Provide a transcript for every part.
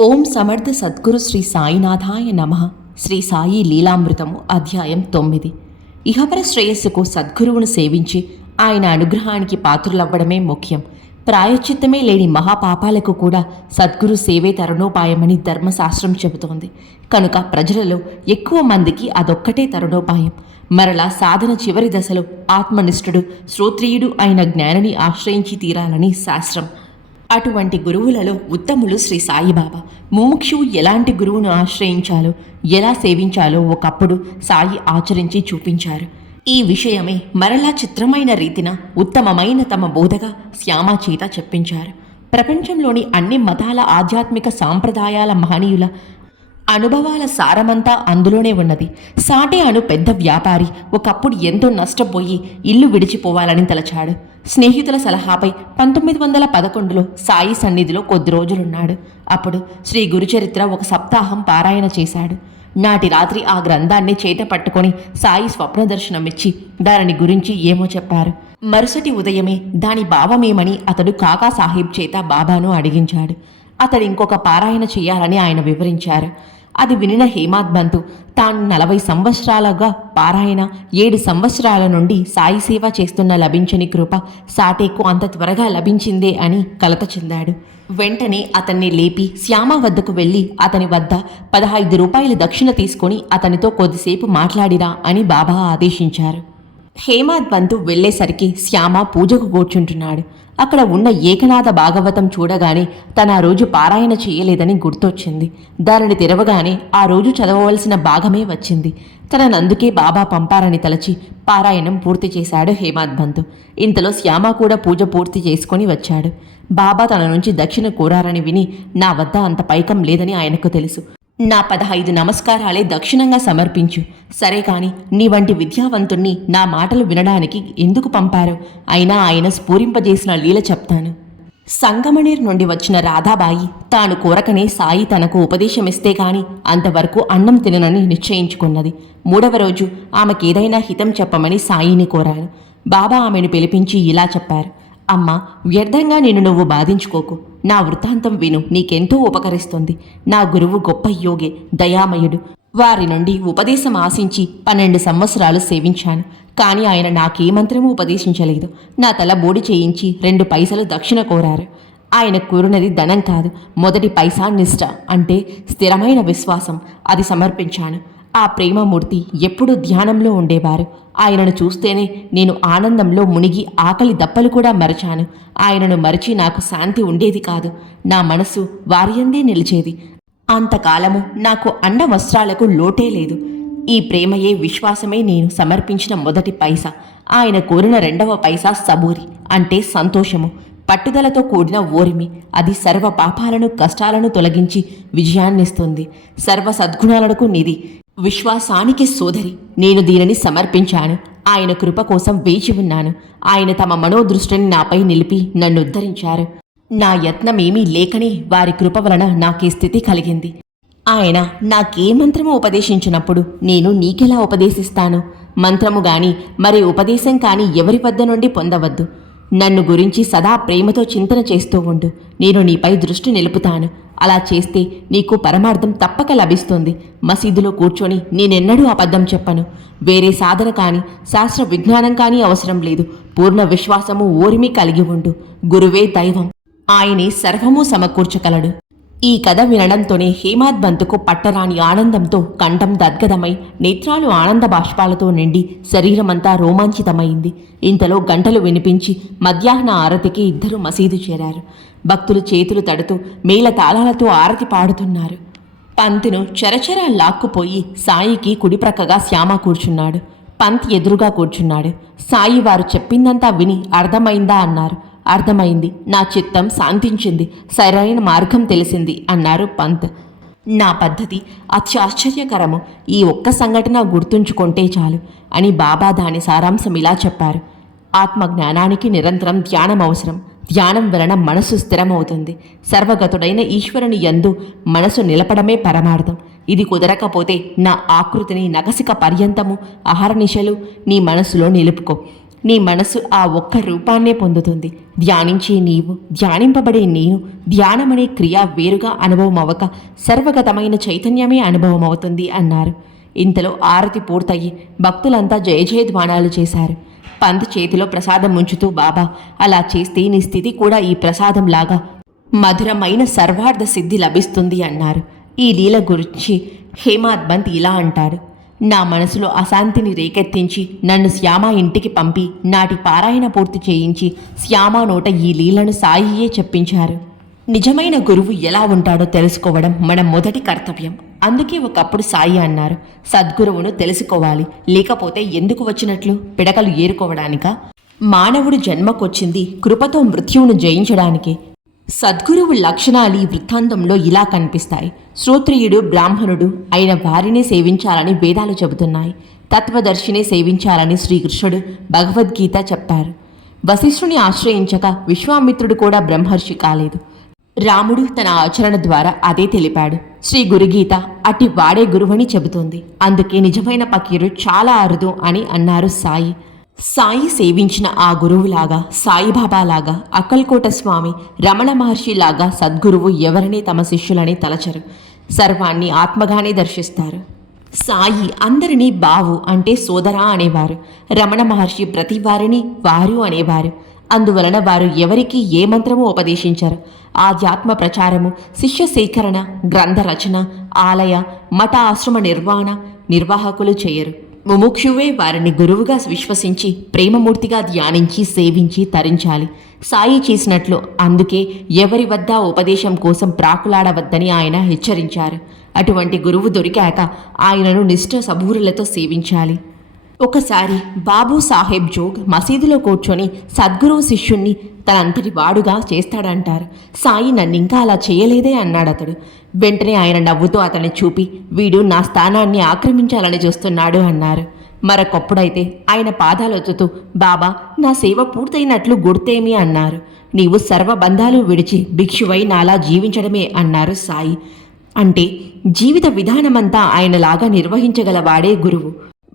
ఓం సమర్థ సద్గురు శ్రీ సాయినాథాయ నమః. శ్రీ సాయి లీలామృతము అధ్యాయం 9. ఇహపర శ్రేయస్సుకు సద్గురువును సేవించి ఆయన అనుగ్రహానికి పాత్రులవ్వడమే ముఖ్యం. ప్రాయశ్చిత్తమే లేని మహాపాపాలకు కూడా సద్గురు సేవే తరుణోపాయమని ధర్మశాస్త్రం చెబుతోంది. కనుక ప్రజలలో ఎక్కువ మందికి అదొక్కటే తరుణోపాయం. మరలా సాధన చివరి దశలో ఆత్మనిష్ఠుడు శ్రోత్రియుడు అయిన జ్ఞానిని ఆశ్రయించి తీరాలని శాస్త్రం. అటువంటి గురువులలో ఉత్తములు శ్రీ సాయిబాబా. ముముక్షువు ఎలాంటి గురువును ఆశ్రయించాలో, ఎలా సేవించాలో ఒకప్పుడు సాయి ఆచరించి చూపించారు. ఈ విషయమే మరలా చిత్రమైన రీతిన ఉత్తమమైన తమ బోధగా శ్యామ చేత చెప్పించారు. ప్రపంచంలోని అన్ని మతాల ఆధ్యాత్మిక సాంప్రదాయాల మహనీయుల అనుభవాల సారమంతా అందులోనే ఉన్నది. సాటే అను పెద్ద వ్యాపారి ఒకప్పుడు ఎంతో నష్టపోయి ఇల్లు విడిచిపోవాలని తలచాడు. స్నేహితుల సలహాపై 1911లో సాయి సన్నిధిలో కొద్ది రోజులున్నాడు. అప్పుడు శ్రీ గురుచరిత్ర ఒక సప్తాహం పారాయణ చేశాడు. నాటి రాత్రి ఆ గ్రంథాన్ని చేత పట్టుకొని సాయి స్వప్న దర్శనమిచ్చి దానిని గురించి ఏమో చెప్పారు. మరుసటి ఉదయమే దాని భావమేమని అతడు కాకా సాహెబ్ చేత బాబాను అడిగించాడు. అతడు ఇంకొక పారాయణ చేయాలని ఆయన వివరించారు. అది వినిన హేమాద్ బంతు తాను 40 సంవత్సరాలుగా పారాయణ, 7 సంవత్సరాల నుండి సాయి సేవ చేస్తున్న లభించని కృప సాటేకు అంత త్వరగా లభించిందే అని కలత చెందాడు. వెంటనే అతన్ని లేపి శ్యామ వద్దకు వెళ్ళి అతని వద్ద 15 రూపాయలు దక్షిణ తీసుకొని అతనితో కొద్దిసేపు మాట్లాడిరా అని బాబా ఆదేశించారు. హేమాద్ బంతు వెళ్లేసరికి శ్యామ పూజకు కూర్చుంటున్నాడు. అక్కడ ఉన్న ఏకనాథ భాగవతం చూడగానే తన ఆ రోజు పారాయణ చేయలేదని గుర్తొచ్చింది. దానిని తెరవగానే ఆ రోజు చదవవలసిన భాగమే వచ్చింది. తననందుకే బాబా పంపారని తలచి పారాయణం పూర్తి చేశాడు హేమాద్ బంతు. ఇంతలో శ్యామ కూడా పూజ పూర్తి చేసుకొని వచ్చాడు. బాబా తన నుంచి దక్షిణ కోరారని విని నా వద్ద అంత పైకం లేదని ఆయనకు తెలుసు. నా 15 నమస్కారాలే దక్షిణంగా సమర్పించు. సరే కాని నీ వంటి విద్యావంతుణ్ణి నా మాటలు వినడానికి ఎందుకు పంపారో అయినా ఆయన స్ఫూరింపజేసిన లీల చెప్తాను. సంగమనీర్ నుండి వచ్చిన రాధాబాయి తాను కోరకనే సాయి తనకు ఉపదేశమిస్తే కాని అంతవరకు అన్నం తిననని నిశ్చయించుకున్నది. 3వ రోజు ఆమెకేదైనా హితం చెప్పమని సాయిని కోరాను. బాబా ఆమెను పిలిపించి ఇలా చెప్పారు. అమ్మా, వ్యర్థంగా నిన్ను నువ్వు బాధించుకోకు. నా వృత్తాంతం విను, నీకెంతో ఉపకరిస్తుంది. నా గురువు గొప్ప యోగి, దయామయుడు. వారి నుండి ఉపదేశం ఆశించి 12 సంవత్సరాలు సేవించాను. కానీ ఆయన నాకే మంత్రము ఉపదేశించలేదు. నా తల బోడి చేయించి 2 పైసలు దక్షిణ కోరారు. ఆయన కోరినది ధనం కాదు, మొదటి పైసా నిష్ఠ, అంటే స్థిరమైన విశ్వాసం. అది సమర్పించాను. ఆ ప్రేమమూర్తి ఎప్పుడూ ధ్యానంలో ఉండేవారు. ఆయనను చూస్తేనే నేను ఆనందంలో మునిగి ఆకలి దప్పలు కూడా మరచాను. ఆయనను మరిచి నాకు శాంతి ఉండేది కాదు. నా మనసు వారియందే నిలిచేది. అంతకాలము నాకు అన్న వస్త్రాలకు లోటే లేదు. ఈ ప్రేమయే, విశ్వాసమే నేను సమర్పించిన మొదటి పైసా. ఆయన కోరిన 2వ పైసా సబూరి, అంటే సంతోషము, పట్టుదలతో కూడిన ఓరిమి. అది సర్వ పాపాలను, కష్టాలను తొలగించి విజయాన్నిస్తుంది. సర్వ సద్గుణాలకు నిధి, విశ్వాసానికి సోదరి. నేను దీనిని సమర్పించాను. ఆయన కృప కోసం వేచి ఉన్నాను. ఆయన తమ మనోదృష్టిని నాపై నిలిపి నన్ను ఉద్ధరించారు. నా యత్నమేమీ లేకనే వారి కృప వలన నాకీ స్థితి కలిగింది. ఆయన నాకే మంత్రము ఉపదేశించినప్పుడు నేను నీకెలా ఉపదేశిస్తాను? మంత్రము గాని మరి ఉపదేశం కాని ఎవరి వద్ద నుండి పొందవద్దు. నన్ను గురించి సదా ప్రేమతో చింతన చేస్తూ ఉండు. నేను నీపై దృష్టి నిలుపుతాను. అలా చేస్తే నీకు పరమార్థం తప్పక లభిస్తుంది. మసీదులో కూర్చొని నేనెన్నడూ అబద్ధం చెప్పను. వేరే సాధన కానీ శాస్త్ర విజ్ఞానం కానీ అవసరం లేదు. పూర్ణ విశ్వాసము, ఓరిమి కలిగి ఉండు. గురువే దైవం. ఆయనే సర్వము సమకూర్చగలడు. ఈ కథ వినడంతోనే హేమాద్ బంతుకు పట్టరాని ఆనందంతో కంఠం దద్గదమై, నేత్రాలు ఆనంద బాష్పాలతో నిండి శరీరమంతా రోమాంచితమైంది. ఇంతలో గంటలు వినిపించి మధ్యాహ్న ఆరతికి ఇద్దరు మసీదు చేరారు. భక్తులు చేతులు తడుతూ మేళ తాళాలతో ఆరతి పాడుతున్నారు. పంతును చరచర లాక్కుపోయి సాయికి కుడిప్రక్కగా శ్యామ కూర్చున్నాడు. పంత్ ఎదురుగా కూర్చున్నాడు. సాయి వారు చెప్పిందంతా విని అర్థమైందా అన్నారు. అర్థమైంది. నా చిత్తం శాంతించింది. సరైన మార్గం తెలిసింది అన్నారు పంత్. నా పద్ధతి అత్యాశ్చర్యకరము. ఈ ఒక్క సంఘటన గుర్తుంచుకుంటే చాలు అని బాబా దాని సారాంశం ఇలా చెప్పారు. ఆత్మజ్ఞానానికి నిరంతరం ధ్యానం అవసరం. ధ్యానం వలన మనసు స్థిరమవుతుంది. సర్వగతుడైన ఈశ్వరుని యందు మనసు నిలపడమే పరమార్థం. ఇది కుదరకపోతే నా ఆకృతిని నగసిక పర్యంతము అహర్నిశలు నీ మనసులో నిలుపుకో. నీ మనసు ఆ ఒక్క రూపాన్నే పొందుతుంది. ధ్యానించే నీవు, ధ్యానింపబడే నేను, ధ్యానమనే క్రియ వేరుగా అనుభవం అవ్వక సర్వగతమైన చైతన్యమే అనుభవం అవుతుంది అన్నారు. ఇంతలో ఆరతి పూర్తయి భక్తులంతా జయ జయధ్వానాలు చేశారు. పంత్ చేతిలో ప్రసాదం ఉంచుతూ, బాబా, అలా చేస్తే నీ స్థితి కూడా ఈ ప్రసాదంలాగా మధురమైన సర్వార్థ సిద్ధి లభిస్తుంది అన్నారు. ఈ లీల గురించి హేమాద్బంత్ ఇలా అంటాడు: నా మనసులో అశాంతిని రేకెత్తించి నన్ను శ్యామ ఇంటికి పంపి నాటి పారాయణ పూర్తి చేయించి శ్యామ నోట ఈ లీలను సాయియే చెప్పించారు. నిజమైన గురువు ఎలా ఉంటాడో తెలుసుకోవడం మన మొదటి కర్తవ్యం. అందుకే ఒకప్పుడు సాయి అన్నారు, సద్గురువును తెలుసుకోవాలి, లేకపోతే ఎందుకు వచ్చినట్లు? పిడకలు ఏరుకోవడానికా? మానవుడు జన్మకొచ్చింది కృపతో మృత్యువును జయించడానికే. సద్గురువు లక్షణాలు ఈ వృత్తాంతంలో ఇలా కనిపిస్తాయి. శ్రోత్రియుడు, బ్రాహ్మణుడు అయిన వారినే సేవించాలని వేదాలు చెబుతున్నాయి. తత్వదర్శినే సేవించాలని శ్రీకృష్ణుడు భగవద్గీత చెప్పారు. వశిష్ఠుని ఆశ్రయించక విశ్వామిత్రుడు కూడా బ్రహ్మర్షి కాలేదు. రాముడు తన ఆచరణ ద్వారా అదే తెలిపాడు. శ్రీ గురుగీత అట్టి వాడే గురువని చెబుతోంది. అందుకే నిజమైన పకీరు చాలా అరుదు అని అన్నారు సాయి. సాయి సేవించిన ఆ గురువులాగా, సాయిబాబాలాగా, అక్కల్కోట స్వామి, రమణ మహర్షిలాగా సద్గురువు ఎవరినీ తమ శిష్యులని తలచరు. సర్వాన్ని ఆత్మగానే దర్శిస్తారు. సాయి అందరినీ బావు అంటే సోదరా అనేవారు. రమణ మహర్షి ప్రతి వారిని వారు అనేవారు. అందువలన వారు ఎవరికీ ఏ మంత్రము ఉపదేశించరు. ఆధ్యాత్మ ప్రచారము, శిష్య సేకరణ, గ్రంథ రచన, ఆలయ మఠ ఆశ్రమ నిర్వాహకులు చేయరు. ముముక్షువే వారిని గురువుగా విశ్వసించి ప్రేమమూర్తిగా ధ్యానించి సేవించి తరించాలి. సాయి చేసినట్లు. అందుకే ఎవరి వద్ద ఉపదేశం కోసం ప్రాకులాడవద్దని ఆయన హెచ్చరించారు. అటువంటి గురువు దొరికాక ఆయనను నిష్ఠ సబూరులతో సేవించాలి. ఒకసారి బాబూ సాహెబ్ జోగ్ మసీదులో కూర్చొని సద్గురువు శిష్యుణ్ణి తనంతటి వాడుగా చేస్తాడంటారు. సాయి నన్నింకా అలా చేయలేదే అన్నాడతడు. వెంటనే ఆయన నవ్వుతూ అతన్ని చూపి, వీడు నా స్థానాన్ని ఆక్రమించాలని చూస్తున్నాడు అన్నారు. మరొకప్పుడైతే ఆయన పాదాలొత్తుతూ, బాబా, నా సేవ పూర్తయినట్లు గుర్తేమి అన్నారు. నీవు సర్వబంధాలు విడిచి భిక్షువై నాలా జీవించడమే అన్నారు సాయి. అంటే జీవిత విధానమంతా ఆయనలాగా నిర్వహించగలవాడే గురువు.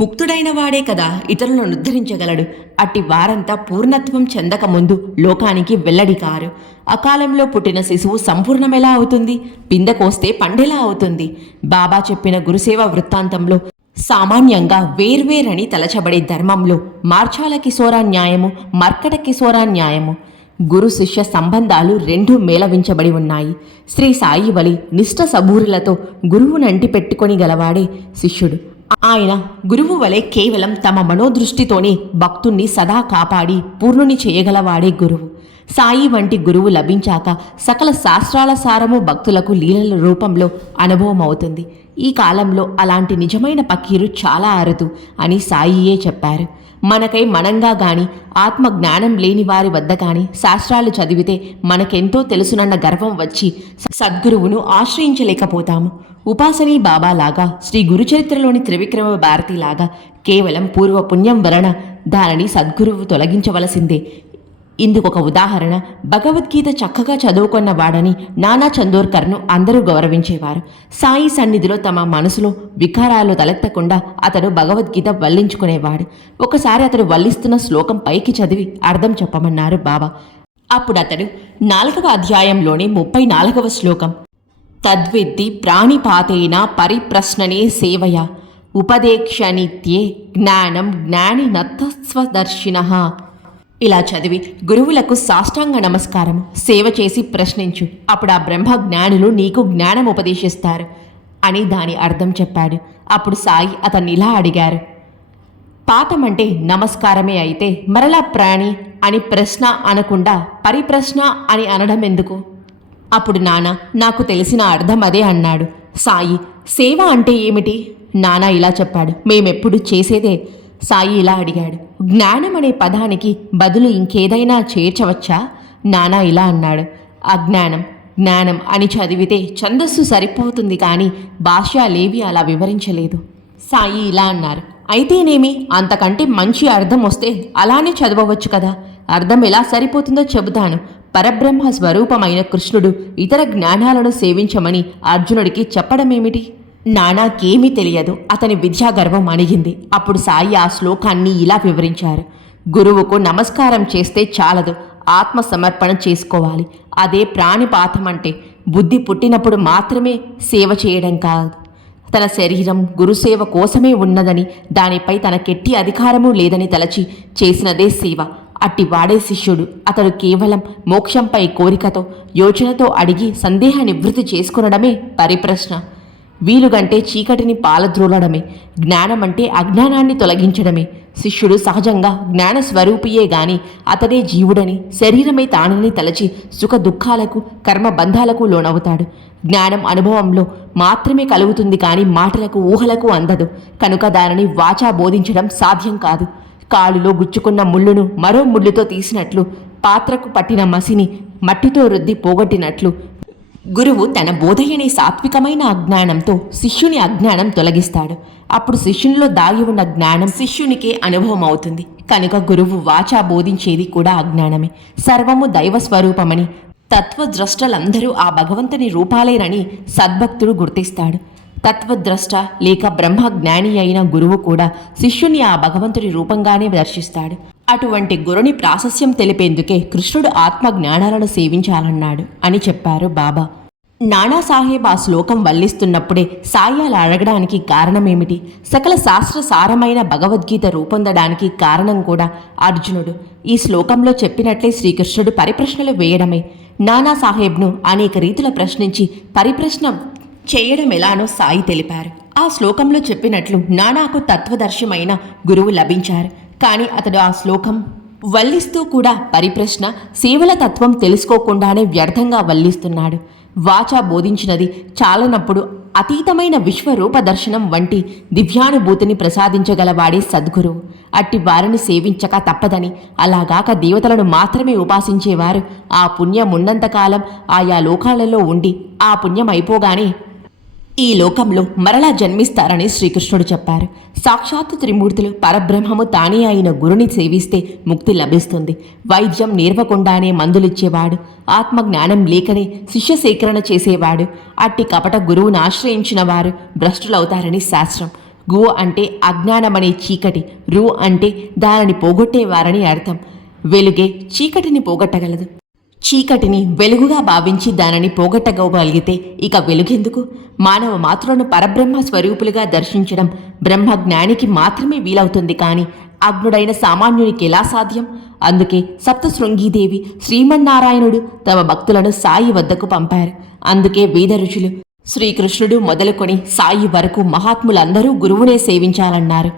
ముక్తుడైన వాడే కదా ఇతరులను ఉద్ధరించగలడు. అట్టి వారంతా పూర్ణత్వం చెందక ముందు లోకానికి వెల్లడి కారు. అకాలంలో పుట్టిన శిశువు సంపూర్ణమెలా అవుతుంది? పిందెకోస్తే పండెలా అవుతుంది? బాబా చెప్పిన గురుసేవ వృత్తాంతంలో సామాన్యంగా వేర్వేరని తలచబడే ధర్మంలో మార్చాల కిశోరా న్యాయము, మర్కట కిశోరా న్యాయము, గురు శిష్య సంబంధాలు రెండూ మేళవించబడి ఉన్నాయి. శ్రీ సాయి వలి నిష్ఠ సబూరులతో గురువునంటి పెట్టుకొని గలవాడే శిష్యుడు. ఆయన గురువు వలె కేవలం తమ మనోదృష్టితోనే భక్తుణ్ణి సదా కాపాడి పూర్ణుని చేయగలవాడే గురువు. సాయి వంటి గురువు లభించాక సకల శాస్త్రాల సారము భక్తులకు లీలల రూపంలో అనుభవం అవుతుంది. ఈ కాలంలో అలాంటి నిజమైన పకీరు చాలా అరుదు అని సాయియే చెప్పారు. మనకై మనంగా గాని, ఆత్మ జ్ఞానం లేని వారి వద్ద గాని శాస్త్రాలు చదివితే మనకెంతో తెలుసునన్న గర్వం వచ్చి సద్గురువును ఆశ్రయించలేకపోతాము. ఉపాసనీ బాబాలాగా, శ్రీ గురుచరిత్రలోని త్రివిక్రమ భారతిలాగా కేవలం పూర్వ పుణ్యం వలన దానిని సద్గురువు తొలగించవలసిందే. ఇందుకొక ఉదాహరణ, భగవద్గీత చక్కగా చదువుకున్న వాడని నానా చందోర్కర్ను అందరూ గౌరవించేవారు. సాయి సన్నిధిలో తమ మనసులో వికారాలు తలెత్తకుండా అతడు భగవద్గీత వల్లించుకునేవాడు. ఒకసారి అతడు వల్లిస్తున్న శ్లోకం పైకి చదివి అర్థం చెప్పమన్నారు బాబా. అప్పుడు అతడు 4వ అధ్యాయంలోని 34వ శ్లోకం, తద్విద్ధి ప్రాణిపాతేన పరిప్రశ్ననే సేవయ ఉపదేక్షనిత్యే జ్ఞానం జ్ఞాని నత్తస్వదర్శినః. ఇలా చదివి గురువులకు సాష్టాంగ నమస్కారం, సేవ చేసి ప్రశ్నించు, అప్పుడు ఆ బ్రహ్మ జ్ఞానులు నీకు జ్ఞానం ఉపదేశిస్తారు అని దాని అర్థం చెప్పాడు. అప్పుడు సాయి అతన్ని ఇలా అడిగారు, పాఠమంటే నమస్కారమే అయితే మరలా ప్రాణి అని ప్రశ్న అనకుండా పరిప్రశ్న అని అనడం ఎందుకు? అప్పుడు నాన్న నాకు తెలిసిన అర్థం అదే అన్నాడు. సాయి, సేవ అంటే ఏమిటి? నాన్న ఇలా చెప్పాడు, మేమెప్పుడు చేసేదే. సాయి ఇలా అడిగాడు, జ్ఞానం అనే పదానికి బదులు ఇంకేదైనా చేర్చవచ్చా? నాన్న ఇలా అన్నాడు, అజ్ఞానం జ్ఞానం అని చదివితే ఛందస్సు సరిపోతుంది కానీ భాష్యాలేవి అలా వివరించలేదు. సాయి ఇలా అన్నారు, అయితేనేమి, అంతకంటే మంచి అర్థం వస్తే అలానే చదవవచ్చు కదా. అర్థం ఎలా సరిపోతుందో చెబుతాను. పరబ్రహ్మ స్వరూపమైన కృష్ణుడు ఇతర జ్ఞానాలను సేవించమని అర్జునుడికి చెప్పడమేమిటి? నానాకేమీ తెలియదు. అతని విద్యాగర్వం అణిగింది. అప్పుడు సాయి ఆ శ్లోకాన్ని ఇలా వివరించారు, గురువుకు నమస్కారం చేస్తే చాలదు, ఆత్మ సమర్పణ చేసుకోవాలి. అదే ప్రాణిపాతం అంటే బుద్ధి పుట్టినప్పుడు మాత్రమే సేవ చేయడం కాదు. తన శరీరం గురుసేవ కోసమే ఉన్నదని, దానిపై తనకెట్టి అధికారము లేదని తలచి చేసినదే సేవ. అట్టి వాడే శిష్యుడు. అతడు కేవలం మోక్షంపై కోరికతో, యోచనతో అడిగి సందేహ నివృత్తి చేసుకునడమే పరిప్రశ్న. వీలుగంటే చీకటిని పాలద్రోలడమే, జ్ఞానమంటే అజ్ఞానాన్ని తొలగించడమే. శిష్యుడు సహజంగా జ్ఞాన స్వరూపియే గాని అతడే జీవుడని, శరీరమే తానని తలచి సుఖ దుఃఖాలకు, కర్మబంధాలకు లోనవుతాడు. జ్ఞానం అనుభవంలో మాత్రమే కలుగుతుంది కానీ మాటలకు, ఊహలకు అందదు. కనుక దానిని వాచా బోధించడం సాధ్యం కాదు. కాలులో గుచ్చుకున్న ముళ్ళును మరో ముళ్ళుతో తీసినట్లు, పాత్రకు పట్టిన మసిని మట్టితో రుద్ది పోగొట్టినట్లు, గురువు తన బోధయనే సాత్వికమైన అజ్ఞానంతో శిష్యుని అజ్ఞానం తొలగిస్తాడు. అప్పుడు శిష్యునిలో దాగి ఉన్న జ్ఞానం శిష్యునికే అనుభవం అవుతుంది. కనుక గురువు వాచా బోధించేది కూడా అజ్ఞానమే. సర్వము దైవ స్వరూపమని, తత్వద్రష్టలందరూ ఆ భగవంతుని రూపాలేనని సద్భక్తుడు గుర్తిస్తాడు. తత్వద్రష్ట లేక బ్రహ్మజ్ఞాని అయిన గురువు కూడా శిష్యుని ఆ భగవంతుడి రూపంగానే దర్శిస్తాడు. అటువంటి గురుని ప్రాశస్యం తెలిపేందుకే కృష్ణుడు ఆత్మ జ్ఞానాలను సేవించాలన్నాడు అని చెప్పారు బాబా. నానాసాహెబ్ ఆ శ్లోకం వల్లిస్తున్నప్పుడే సాయాలు అడగడానికి కారణమేమిటి, సకల శాస్త్ర సారమైన భగవద్గీత రూపొందడానికి కారణం కూడా అర్జునుడు. ఈ శ్లోకంలో చెప్పినట్లే శ్రీకృష్ణుడు పరిప్రశ్నలు వేయడమే. నానాసాహెబ్ను అనేక రీతుల ప్రశ్నించి పరిప్రశ్న చేయడం ఎలానో సాయి తెలిపారు. ఆ శ్లోకంలో చెప్పినట్లు నానాకు తత్వదర్శమైన గురువు లభించారు. కానీ అతడు ఆ శ్లోకం వల్లిస్తూ కూడా పరిప్రశ్న, సేవల తత్వం తెలుసుకోకుండానే వ్యర్థంగా వల్లిస్తున్నాడు. వాచా బోధించినది చాలనప్పుడు అతీతమైన విశ్వరూప దర్శనం వంటి దివ్యానుభూతిని ప్రసాదించగలవాడే సద్గురువు. అట్టి వారిని సేవించక తప్పదని, అలాగాక దేవతలను మాత్రమే ఉపాసించేవారు ఆ పుణ్యమున్నంతకాలం ఆయా లోకాలలో ఉండి ఆ పుణ్యం అయిపోగానే ఈ లోకంలో మరలా జన్మిస్తారని శ్రీకృష్ణుడు చెప్పారు. సాక్షాత్తు త్రిమూర్తులు పరబ్రహ్మము తానే అయిన గురుని సేవిస్తే ముక్తి లభిస్తుంది. వైద్యం నేర్వకుండానే మందులిచ్చేవాడు, ఆత్మజ్ఞానం లేకనే శిష్య సేకరణ చేసేవాడు. అట్టి కపట గురువును ఆశ్రయించిన వారు భ్రష్టులవుతారని శాస్త్రం. గు అంటే అజ్ఞానమనే చీకటి, రు అంటే దానిని పోగొట్టేవారని అర్థం. వెలుగే చీకటిని పోగొట్టగలదు. చీకటిని వెలుగుగా భావించి దానిని పోగొట్టగలిగితే ఇక వెలుగెందుకు? మానవ మాతృలను పరబ్రహ్మ స్వరూపులుగా దర్శించడం బ్రహ్మజ్ఞానికి మాత్రమే వీలవుతుంది కానీ అజ్ఞుడైన సామాన్యునికి ఎలా సాధ్యం? అందుకే సప్తశృంగీదేవి శ్రీమన్నారాయణుడు తమ భక్తులను సాయి వద్దకు పంపారు. అందుకే వేద ఋషులు శ్రీకృష్ణుడు మొదలుకొని సాయి వరకు మహాత్ములందరూ గురువునే సేవించాలన్నారు.